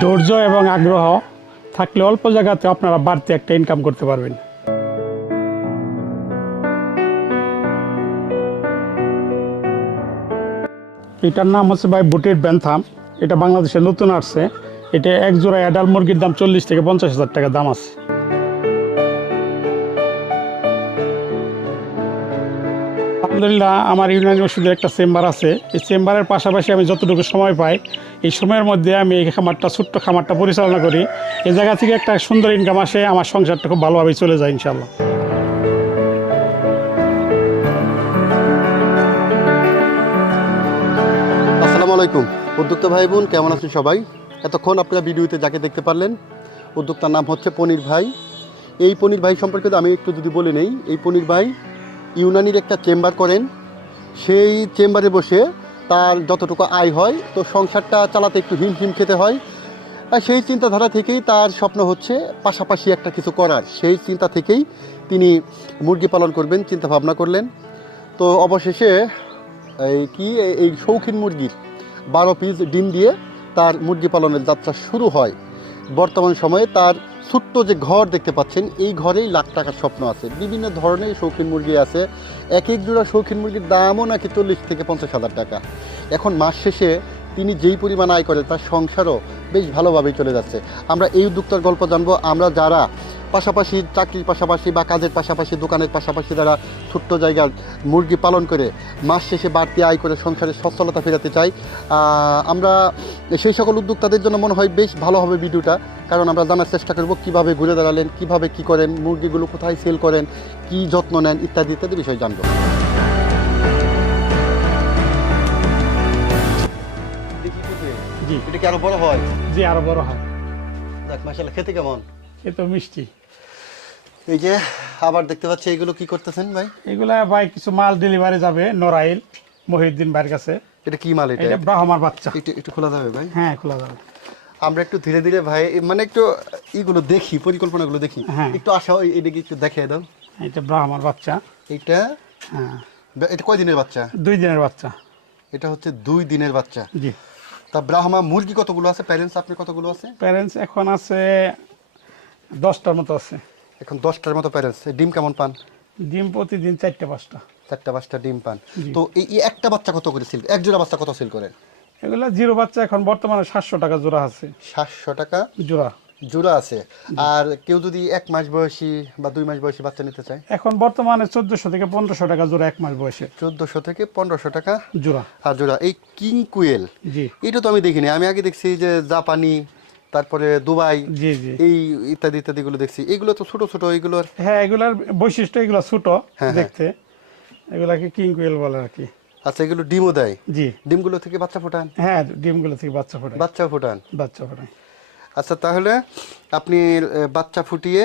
ধৈর্য এবং আগ্রহ থাকলে অল্প জায়গাতে আপনারা বাড়তি একটা ইনকাম করতে পারবেন। এটার নাম হচ্ছে ভাই বুটের ব্যান্থাম। এটা বাংলাদেশে নতুন আসছে। এটা এক জোড়া অ্যাডাল মুরগির দাম চল্লিশ থেকে পঞ্চাশ হাজার টাকা দাম আছে। আলহামদুলিল্লাহ, আমার ইউনানি ওষুধের একটা চেম্বার আছে। এই চেম্বারের পাশাপাশি আমি যতটুকু সময় পাই, এই সময়ের মধ্যে আমি এই খামারটা, ছোট্ট খামারটা পরিচালনা করি। এই জায়গা থেকে একটা সুন্দর ইনকাম আসে, আমার সংসারটা খুব ভালোভাবে চলে যায় ইনশাল্লাহ আসসালামু আলাইকুম। উদ্যোক্তা ভাই বোন কেমন আছেন সবাই? এতক্ষণ আপনারা ভিডিওতে যাকে দেখতে পারলেন, উদ্যোক্তার নাম হচ্ছে পনির ভাই। এই পনির ভাই সম্পর্কে আমি একটু যদি বলে নেই, এই পনির ভাই ইউনানির একটা চেম্বার করেন। সেই চেম্বারে বসে তার যতটুকু আয় হয়, তো সংসারটা চালাতে একটু হিমশিম খেতে হয়। আর সেই চিন্তাধারা থেকেই তার স্বপ্ন হচ্ছে পাশাপাশি একটা কিছু করার। সেই চিন্তা থেকেই তিনি মুরগি পালন করবেন চিন্তা ভাবনা করলেন। তো অবশেষে এই কি, এই- শৌখিন মুরগির বারো পিস ডিম দিয়ে তার মুরগি পালনের যাত্রা শুরু হয়। বর্তমান সময়ে তার ছোট্ট যে ঘর দেখতে পাচ্ছেন, এই ঘরেই লাখ টাকার স্বপ্ন আছে। বিভিন্ন ধরনের শৌখিন মুরগি আছে। এক এক জোড়া শৌখিন মুরগির দামও নাকি চল্লিশ থেকে পঞ্চাশ হাজার টাকা। এখন মাস শেষে তিনি যেই পরিমাণ আয় করে তার সংসারও বেশ ভালোভাবেই চলে যাচ্ছে। আমরা এই উদ্যোক্তার গল্প জানব। আমরা যারা পাশাপাশি চাকরির পাশাপাশি বা কাজের পাশাপাশি দোকানের পাশাপাশি যারা ছোট্ট জায়গার মুরগি পালন করে মাস শেষে বাড়তি আয় করে সংসারে সচ্ছলতা ফেরাতে চাই আমরা সেই সকল উদ্যোক্তাদের জন্য মনে হয় বেশ ভালো হবে ভিডিওটা কারণ আমরা জানার চেষ্টা করব কীভাবে ঘুরে দাঁড়ালেন কীভাবে কি করেন মুরগিগুলো কোথায় সেল করেন কি যত্ন নেন ইত্যাদি ইত্যাদি বিষয় জানব। জি। এটা কি আরও বড় হয়? জি আরও বড় হয়। দেখ মাসাল্লাহ খেতে কেমন? এ তো মিষ্টি। এই যে আবার দেখতে পাচ্ছি এগুলো কি করতেছেন ভাই? এগুলা ভাই কিছু মাল ডেলিভারি যাবে নরাইল মহিউদ্দিন ভাইয়ের কাছে। এটা কি মাল এটা? এটা ব্রাহ্মার বাচ্চা। একটু একটু খোলা যাবে ভাই? হ্যাঁ খোলা যাবে। আমরা একটু ধীরে ধীরে ভাই মানে একটু ইগুলো দেখি পরিকল্পনাগুলো দেখি। হ্যাঁ। একটু আসা এদিকে একটু দেখিয়ে দাও। এটা ব্রাহ্মার বাচ্চা। এটা? হ্যাঁ। এটা কয় দিনের বাচ্চা? দুই দিনের বাচ্চা। এটা হচ্ছে দুই দিনের বাচ্চা। জি। তা ব্রাহ্মা মুরগি কতগুলো আছে? প্যারেন্টস আপনি কতগুলো আছে? প্যারেন্টস এখন আছে দশটার মতো আছে। এখন দশটার মতো প্যারেন্টস ডিম কেমন পান? ডিম প্রতিদিন চারটা পাঁচটা। চারটা পাঁচটা ডিম পান। তো এই একটা বাচ্চা কত করে সিল এক জোড়া বাচ্চা কত সিল করেন এগুলা জিরো বাচ্চা এখন বর্তমানে সাতশো টাকা জোড়া আছে। সাতশো টাকা জোড়া। জোড়া আছে। আর কেউ যদি এক মাস বয়সী বা দুই মাস বয়সী বাচ্চা নিতে চায়? এখন বর্তমানে চোদ্দশো থেকে পনেরোশো টাকা জোড়া এক মাস বয়সে। চোদ্দোশো থেকে পনেরোশো টাকা জোড়া। আর জোড়া। এই কিং কুয়েল জি। এটা তো আমি দেখিনি। আমি আগে দেখছি যে জাপানি তারপরে দুবাই জি জি। এই ইত্যাদি ইত্যাদি গুলো দেখছি। এগুলো তো ছোট ছোট এগুলোর হ্যাঁ এগুলার বৈশিষ্ট্য এগুলো ছোট হ্যাঁ। দেখতে। এগুলাকে কিং কুয়েল বলে আর কি। আচ্ছা এগুলো ডিমও দেয়? জি। ডিমগুলো থেকে বাচ্চা ফোটান? হ্যাঁ ডিমগুলো থেকে বাচ্চা ফোটান বাচ্চা ফোটান? বাচ্চা ফোটায়। আচ্ছা তাহলে আপনি বাচ্চা ফুটিয়ে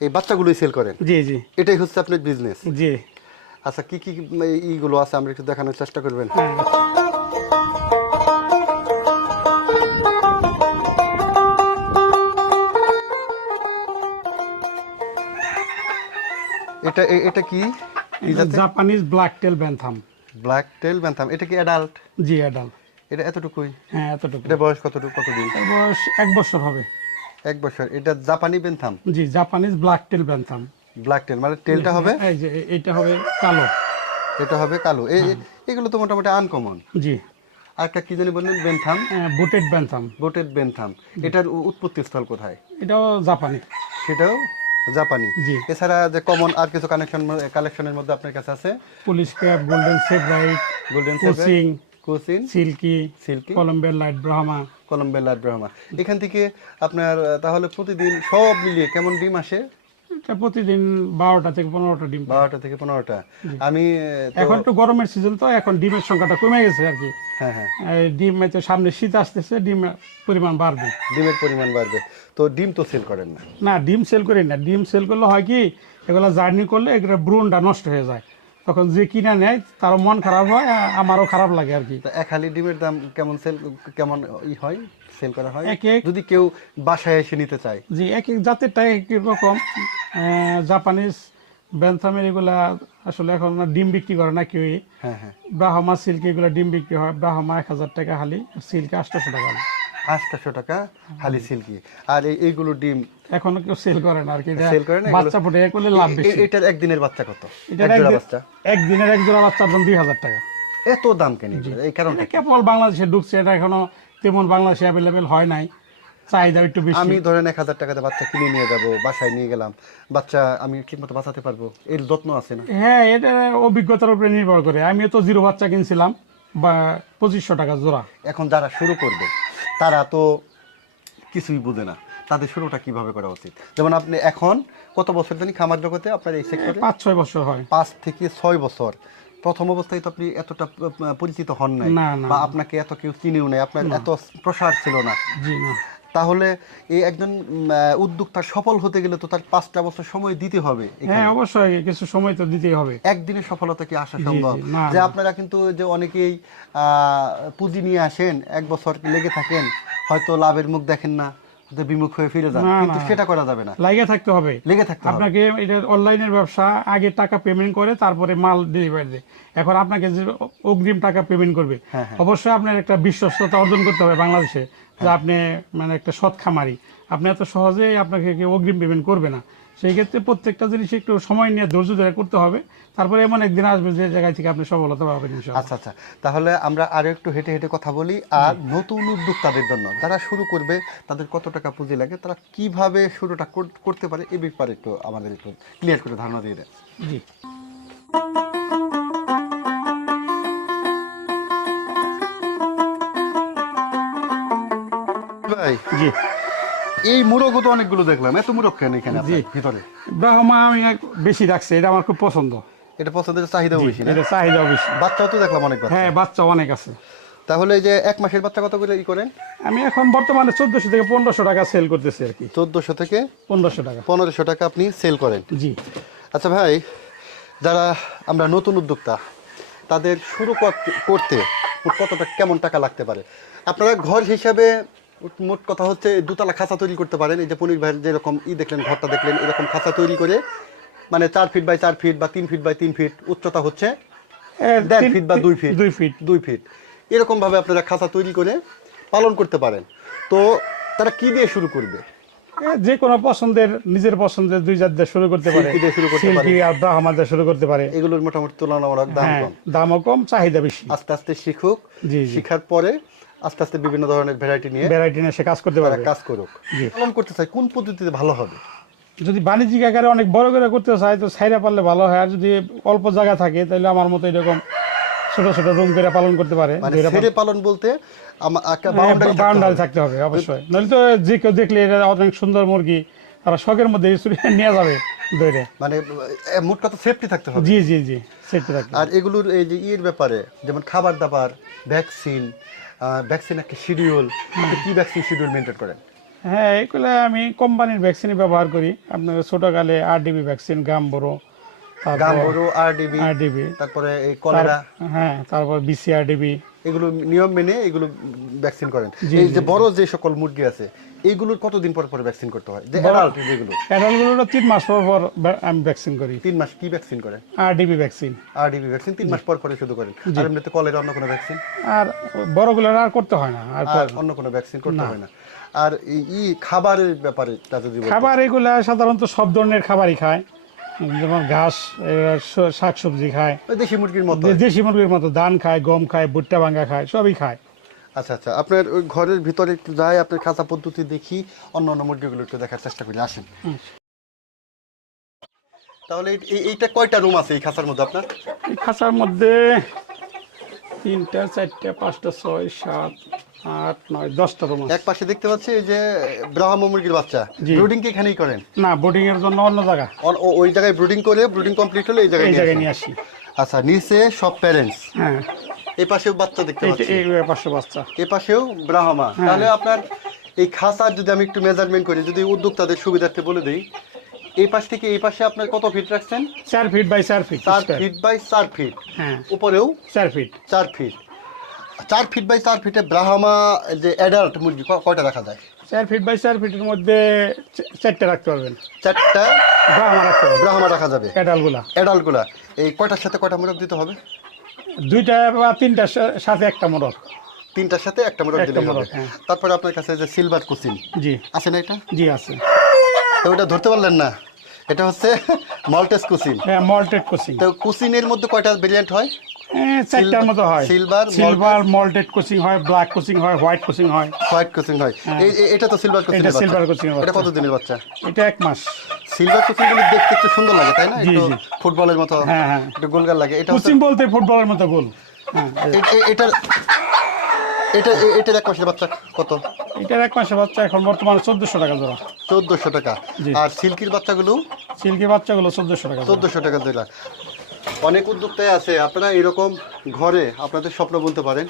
এই বাচ্চাগুলোই সেল করেন? জি জি। এটাই হচ্ছে আপনার বিজনেস জি। আচ্ছা কি কি এই- এইগুলো আছে আমরা একটু দেখানোর চেষ্টা করবেন। এটা এটা কি? Japanese black tail bantam black tail bantam এটা কি অ্যাডাল্ট জি অ্যাডাল্ট এটা এতটুকুই? হ্যাঁ এতটুকু এটা বয়স কতটুকু কতদিন? বয়স এক বছর হবে। এক বছর। এটা জাপানি বেনথাম জি Japanese black tail bantam black tail মানে টেলটা হবে? এই যে এটা হবে কালো। এটা হবে কালো। এই এগুলো তো মোটামুটি আনকমন জি। আর একটা কি জানি বললেন? Bentham booted Bentham booted Bentham এটার উৎপত্তি স্থল কোথায়? এটাও জাপানি সেটাও জাপানি। জি। এছাড়া যে কমন আর কিছু কানেকশন কালেকশনের মধ্যে আপনার কাছে আছে? Polish cap golden Sebright golden Cochin Cochin silkie silkie কলম্বিয়ার light Brahma Columbian light Brahma এখান থেকে আপনার তাহলে প্রতিদিন সব মিলিয়ে কেমন ডিম আসে? প্রতিদিন বারোটা থেকে পনেরোটা ডিম। বারোটা থেকে পনেরোটা। আমি এখন একটু গরমের সিজন তো এখন ডিমের সংখ্যাটা কমে গেছে আর কি। হ্যাঁ হ্যাঁ। ডিম সামনে শীত আসতেছে ডিমের পরিমাণ বাড়বে। ডিমের পরিমাণ বাড়বে। তো ডিম তো সেল করেন না? না ডিম সেল করি না। ডিম সেল করলে হয় কি এগুলো জার্নি করলে এগুলো ব্রুনটা নষ্ট হয়ে যায়। তখন যে কিনা নেয় তারও মন খারাপ হয় আমারও খারাপ লাগে আর কি। এক হালি ডিমের দাম কেমন সেল কেমন ই হয়? সেল করা হয় যদি কেউ বাসায় এসে নিতে চায়। যে এক এক জাতেরটা এক রকম। জাপানিজ ব্যান্থামের এগুলা আসলে এখন ডিম বিক্রি করে না কেউই। হ্যাঁ হ্যাঁ। ব্রাহ্মা সিল্ক এগুলো ডিম বিক্রি হয় ব্রাহ্মা এক হাজার টাকা হালি সিল্কে আটশোশো টাকা আটশো টাকা হালি সিল্কি। আর এইগুলো ডিম এখনও কেউ সেল করে না আর কি সেল করে না বাচ্চা ফুটে করলে লাভ বেশি। এটার একদিনের বাচ্চা কত? জোড়া বাচ্চা? একদিনের এক জোড়া বাচ্চার দাম দুই হাজার টাকা। এত দাম কেন এই কারণে কেবল বাংলাদেশে ঢুকছে এটা এখনও তেমন বাংলাদেশে অ্যাভেলেবেল হয় নাই। চাহিদা একটু বেশি। আমি ধরেন এক হাজার টাকাতে বাচ্চা কিনে নিয়ে যাব বাসায় নিয়ে গেলাম। বাচ্চা আমি ঠিকমতো বাঁচাতে পারব? এর যত্ন আছে না? হ্যাঁ এটা অভিজ্ঞতার উপরে নির্ভর করে। আমিও তো জিরো বাচ্চা কিনছিলাম বা পঁচিশশো টাকা জোড়া। এখন যারা শুরু করবে তারা তো কিছুই বোঝে না। তাদের শুরুটা কীভাবে করা উচিত? যেমন আপনি এখন কত বছর জানি খামার জগতে আপনার এই সেক্টরে পাঁচ ছয় বছর হয়। পাঁচ থেকে ছয় বছর। প্রথম অবস্থায় তো আপনি এতটা পরিচিত হন নাই। বা আপনাকে এত কেউ চিনেও নাই আপনার এত প্রসার ছিল না। জি না। তাহলে এই একজন উদ্যোক্তা সফল হতে গেলে তো তার পাঁচটা বছর সময় দিতে হবে। হ্যাঁ অবশ্যই কিছু সময় তো দিতেই হবে। একদিনে সফলতা কি আসা সম্ভব? যে আপনারা কিন্তু যে অনেকেই আহ, পুঁজি নিয়ে আসেন এক বছর লেগে থাকেন হয়তো লাভের মুখ দেখেন না। হয়তো বিমুখ হয়ে ফিরে যান। কিন্তু সেটা করা যাবে না। লাগে থাকতে হবে। লেগে থাকতে হবে। আপনাকে এটা অনলাইনের ব্যবসা আগে টাকা পেমেন্ট করে তারপরে মাল ডেলিভারি দেয়। এখন আপনাকে যে অগ্রিম টাকা পেমেন্ট করবে হ্যাঁ, হ্যাঁ। অবশ্যই আপনার একটা বিশ্বস্ততা অর্জন করতে হবে বাংলাদেশে। যে আপনি মানে একটা সৎ খামারি। আপনি এত সহজেই আপনাকে অগ্রিম পেমেন্ট করবে না। সেই ক্ষেত্রে প্রত্যেকটা জিনিস একটু সময় নিয়ে ধৈর্য ধরে করতে হবে। তারপরে এমন একদিন আসবে যে জায়গায় থেকে আপনি সফলতা পাবেন আচ্ছা আচ্ছা। তাহলে আমরা আরও একটু হেঁটে হেঁটে কথা বলি। আর নতুন উদ্যোক্তাদের জন্য যারা শুরু করবে তাদের কত টাকা পুঁজি লাগে তারা কীভাবে শুরুটা করতে পারে এ ব্যাপারে একটু আমাদের একটু ক্লিয়ার করে ধারণা দিয়ে দেন। জি। ভাই জি। এই মুরগও তো অনেকগুলো দেখলাম। এত মুরগ কেন এখানে। ভিতরে? ব্রাহ্মা আমি বেশি রাখছি এটা আমার খুব পছন্দ। এটা পছন্দের চাহিদাও বেশি এটা চাহিদা বেশি। বাচ্চাও তো দেখলাম অনেক বাচ্চা। হ্যাঁ বাচ্চা অনেক আছে। তাহলে যে এক মাসের বাচ্চা কত করে ই করেন? আমি এখন বর্তমানে চোদ্দশো থেকে পনেরোশো টাকা সেল করতেছি আর কি। চোদ্দোশো থেকে পনেরোশো টাকা। পনেরোশো টাকা আপনি সেল করেন। জি। আচ্ছা ভাই যারা আমরা নতুন উদ্যোক্তা তাদের শুরু কর- করতে কতটা কেমন টাকা লাগতে পারে? আপনারা ঘর হিসাবে মোট কথা হচ্ছে দুতলা খাঁচা তৈরি করতে পারেন। এই যে পনির ভাইয়ের যেরকম ই দেখলেন ঘরটা দেখলেন এরকম খাঁচা তৈরি করে মানে চার ফিট বাই চার ফিট বা তিন ফিট বাই তিন ফিট উচ্চতা হচ্ছে দেড় ফিট বা দুই ফিট দুই ফিট দুই ফিট এরকম ভাবে আপনারা খাঁচা তৈরি করে পালন করতে পারেন। তো তারা কি দিয়ে শুরু করবে? এ, যে কোনো পছন্দের নিজের পছন্দের দুই জাত শুরু করতে পারে। সিল্কি দিয়ে শুরু করতে পারে। আর ব্রাহ্মা শুরু করতে পারে। এগুলোর মোটামুটি তুলনামূলক দাম হ্যাঁ কম। দামও কম চাহিদা বেশি। আস্তে আস্তে শিখুক। শিখার পরে আস্তে আস্তে বিভিন্ন ধরনের ভ্যারাইটি নিয়ে ভ্যারাইটি নিয়ে সে কাজ করতে পারবে। কাজ করুক। পালন করতে চাই কোন পদ্ধতিতে ভালো হবে? যদি বাণিজ্যিক আকারে অনেক বড় করে করতে চায় তো ছাইরা পারলে ভালো হয়। আর যদি অল্প জায়গা থাকে তাহলে আমার মতো এরকম ছোট ছোট রুম করে পালন করতে পারে। মানে ছেড়ে পালন বলতে হ্যাঁ, থাকতে বাউন্ডারি থাকতে হবে অবশ্যই। নইলে তো যে কেউ দেখলে এটা অনেক সুন্দর মুরগি তারা শখের মধ্যে নিয়ে যাবে দৌড়ে মানে মোট কথা সেফটি থাকতে হবে। জি জি জি সেটা থাকবে আর এগুলোর এই যে ইয়ের ব্যাপারে যেমন খাবার দাবার ভ্যাকসিন ভ্যাকসিন একটা শিডিউল কি ভ্যাকসিন শিডিউল মেনটেন করেন? হ্যাঁ এগুলো আমি কোম্পানির ভ্যাকসিনই ব্যবহার করি। আপনার ছোটকালে RDB vaccine Gumboro Gumboro RDB RDB তারপরে এই কলেরা। হ্যাঁ তারপর বিসিআরডিবি এগুলো নিয়ম মেনে এগুলো ভ্যাকসিন করেন। এই যে বড় যে সকল মুরগি আছে এইগুলোর কতদিন পর পর ভ্যাকসিন করতে হয়? যে অ্যাডাল্ট যেগুলো। অ্যাডাল্টগুলো তিন মাস পর পর আমি ভ্যাকসিন করি। তিন মাস কি ভ্যাকসিন করেন? আরডিবি ভ্যাকসিন আরডিবি ভ্যাকসিন তিন মাস পর পরে শুধু করেন। আর এমনিতে কলের অন্য কোনো ভ্যাকসিন আর বড়গুলো আর করতে হয় না আর অন্য কোনো ভ্যাকসিন করতে হয় না। আর এই ই খাবারের ব্যাপারে তা যদি খাবার এগুলা সাধারণত সব ধরনের খাবারই খায়। যেমন ঘাস শাক সবজি খায়। ওই দেশি মুরগির মতো। দেশি মুরগির মতো ধান খায় গম খায় ভুট্টা ভাঙ্গা খায় সবই খায়। আচ্ছা আচ্ছা আপনার ওই ঘরের ভিতরে একটু যাই আপনার খাঁচা পদ্ধতি দেখি অন্য অন্য মুরগিগুলো একটু দেখার চেষ্টা করি আসেন। তাহলে এই- এই- এইটা কয়টা রুম আছে এই খাঁচার মধ্যে আপনার? এই খাঁচার মধ্যে তিনটা চারটা পাঁচটা ছয় সাত আট নয় দশটা রুম এক পাশে দেখতে পাচ্ছি এই যে ব্রাহ্ম মুরগির বাচ্চা। জি। ব্রুডিং কি এখানেই করেন? না এর জন্য অন্য জায়গা। ওই জায়গায় ব্রুডিং করে ব্রুডিং কমপ্লিট হলে এই জায়গায় নিয়ে জায়গায় নিয়ে আসি। আচ্ছা নিচে সব প্যারেন্টস হ্যাঁ। এই পাশেও বাচ্চা দেখতে পাচ্ছি। এই পাঁচশো বাচ্চা। এ পাশেও ব্রাহ্মা। হ্যাঁ। তাহলে আপনার এই খাঁচার যদি আমি একটু মেজারমেন্ট করি যদি উদ্যোক্তাদের সুবিধার্থে বলে দিই এই পাশ থেকে এই পাশে আপনার কত ফিট রাখছেন? চার ফিট বাই চার ফিট চার ফিট বাই চার ফিট হ্যাঁ। উপরেও চার ফিট চার ফিট চার ফিট বাই চার ফিটে ব্রাহ্মা যে অ্যাডাল্ট মুরগি কয়টা রাখা যায়? চার ফিট বাই চার ফিটের মধ্যে চারটে রাখতে পারবেন। চারটা ব্রাহ্মা রাখতে পারবেন। ব্রাহ্মা রাখা যাবে। ক্যাটালগুলা অ্যাডাল্টগুলা এই কয়টার সাথে কয়টা মুরগ দিতে হবে? দুইটা বা তিনটার সাথে একটা মোটর তিনটার সাথে একটা মোরগ দিলেই হবে। হ্যাঁ। তারপরে আপনার কাছে যে সিলভার কুসিন জি। আছে না এটা? জি আছে। তো ওটা ধরতে পারলেন না? এটা হচ্ছে মল্টেস কুসিন হ্যাঁ মল্টেড কোচিং তো কুসিনের মধ্যে কয়টা ভেরিয়েন্ট হয়? চারটার মতো হয়। silver, সিলভার মল্টেড কোচিং হয় ব্ল্যাক কোচিং হয় হোয়াইট কোচিং হয়। হোয়াইট কোচিং হয়। এই- এটা তো সিলভার কোচিং হ্যাঁ। এটা coaching এর এটা। কত দিনের বাচ্চা? এটা এক মাস। সিলভার কোচিংগুলো দেখতে একটু সুন্দর লাগে তাই না? একটু ফুটবলের মতো হ্যাঁ, হ্যাঁ। একটু গোলগাল লাগে। এটা কোচিং বলতে ফুটবলের মতো গোল। হ্যাঁ। এ- এ- এটার এটা এটার এক মাসের বাচ্চা কত? এটার এক মাসের বাচ্চা এখন বর্তমানে চোদ্দশো টাকা জোড়া। চোদ্দশো টাকা। আর সিল্কির বাচ্চাগুলো? সিল্কি বাচ্চাগুলো চোদ্দশো টাকা চোদ্দশো টাকা দিলা অনেক উদ্যোক্তায় আছে আপনারা এরকম ঘরে আপনাদের স্বপ্ন বলতে পারেন।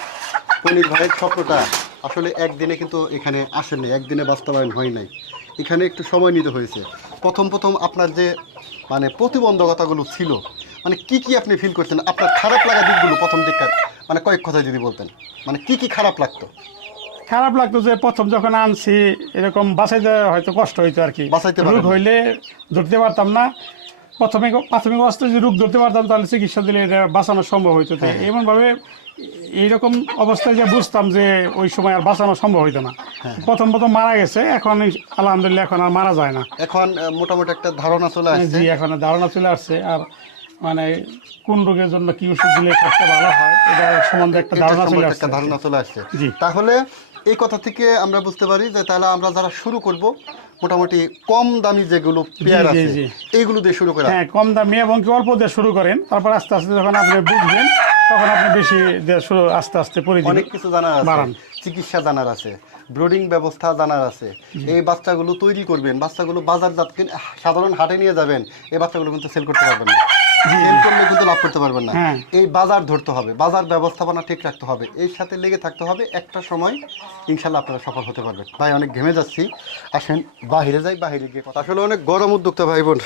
পনির ভাইয়ের স্বপ্নটা আসলে একদিনে কিন্তু এখানে আসেনি একদিনে বাস্তবায়ন হয় নাই। এখানে একটু সময় নিতে হয়েছে। প্রথম প্রথম আপনার যে মানে প্রতিবন্ধকতাগুলো ছিল মানে কি কি আপনি ফিল করছেন? আপনার খারাপ লাগা দিকগুলো প্রথম দিককার মানে কয়েক কথায় যদি বলতেন মানে কি কি খারাপ লাগতো? খারাপ লাগতো যে প্রথম যখন আনছি এরকম বাসাইতে হয়তো কষ্ট হইতো আর কি। রোগ হইলে ধরতে পারতাম না। প্রথমে প্রাথমিক অবস্থায় যদি রোগ ধরতে পারতাম তাহলে চিকিৎসা দিলে এটা বাঁচানো সম্ভব হইতো। হ্যাঁ। এমন ভাবে এইরকম অবস্থায় যে বুঝতাম যে ওই সময় আর বাঁচানো সম্ভব হইতো না। হ্যাঁ। প্রথম প্রথম মারা গেছে এখন আলহামদুলিল্লাহ এখন আর মারা যায় না। এখন মোটামুটি একটা ধারণা চলে আসছে। জি এখন ধারণা চলে আসছে। আর মানে কোন রোগের জন্য কি ওষুধ দিলে সবচেয়ে ভালো হয় এটা সম্বন্ধে একটা ধারণা চলে আসছে। একটা ধারণা চলে আসছে। জি। তাহলে এই কথা থেকে আমরা বুঝতে পারি যে তাহলে আমরা যারা শুরু করব মোটামুটি কম দামি যেগুলো পেয়ার আছে এইগুলো দিয়ে শুরু করা। হ্যাঁ কম দামি এবং কি অল্প দিয়ে শুরু করেন তারপর আস্তে আস্তে যখন আপনি বুঝবেন তখন আপনি বেশি দিয়ে শুরু আস্তে আস্তে পরিধি অনেক কিছু জানা আছে বাড়ান। চিকিৎসা জানার আছে ব্রোডিং ব্যবস্থা জানার আছে। এই বাচ্চাগুলো তৈরি করবেন বাচ্চাগুলো বাজারজাত সাধারণ হাটে নিয়ে যাবেন এই বাচ্চাগুলো কিন্তু সেল করতে পারবেন না। সেল করলে কিন্তু লাভ করতে পারবেন না। হ্যাঁ। এই বাজার ধরতে হবে বাজার ব্যবস্থাপনা ঠিক রাখতে হবে এর সাথে লেগে থাকতে হবে একটা সময় ইনশাল্লাহ আপনারা সফল হতে পারবেন। ভাই অনেক ঘেমে যাচ্ছি। আসেন বাহিরে যাই বাহিরে গিয়ে কথা- আসলে অনেক গরম উদ্যোক্তা ভাই বোন।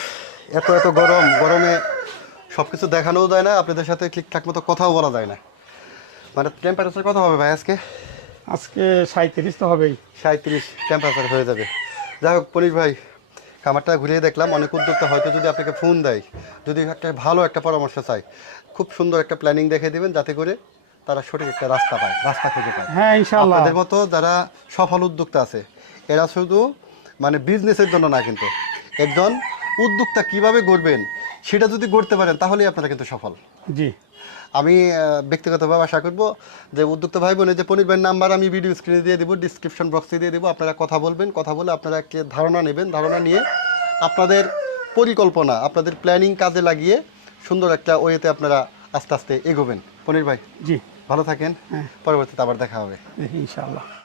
এত এত গরম গরমে সব কিছু দেখানোও যায় না আপনাদের সাথে ঠিকঠাক মতো কথাও বলা যায় না। মানে টেম্পারেচার কত হবে ভাই আজকে? আজকে সাঁত্রিশ তো হবেই। সাঁত্রিশ টেম্পারেচার হয়ে যাবে। যাই হোক পরিশ ভাই খামারটা ঘুরিয়ে দেখলাম। অনেক উদ্যোক্তা হয়তো যদি আপনাকে ফোন দেয় যদি একটা ভালো একটা পরামর্শ চাই খুব সুন্দর একটা প্ল্যানিং দেখে দিবেন যাতে করে তারা সঠিক একটা রাস্তা পায় রাস্তা খুঁজে পায়। হ্যাঁ ইনশাআল্লাহ। আপনাদের মতো যারা সফল উদ্যোক্তা আছে এরা শুধু মানে বিজনেসের জন্য না কিন্তু একজন উদ্যোক্তা কীভাবে গড়বেন সেটা যদি গড়তে পারেন তাহলেই আপনারা কিন্তু সফল। জি। আমি ব্যক্তিগতভাবে আশা করব যে উদ্যোক্তা ভাই বোনের যে পনির ভাইয়ের নাম্বার আমি ভিডিও স্ক্রিনে দিয়ে দেবো ডিসক্রিপশন বক্সে দিয়ে দেবো আপনারা কথা বলবেন কথা বলে আপনারা একটি ধারণা নেবেন। ধারণা নিয়ে আপনাদের পরিকল্পনা আপনাদের প্ল্যানিং কাজে লাগিয়ে সুন্দর একটা ওয়েতে আপনারা আস্তে আস্তে এগোবেন। পনির ভাই জি। ভালো থাকেন। হ্যাঁ। পরবর্তীতে আবার দেখা হবে। ইনশাল্লাহ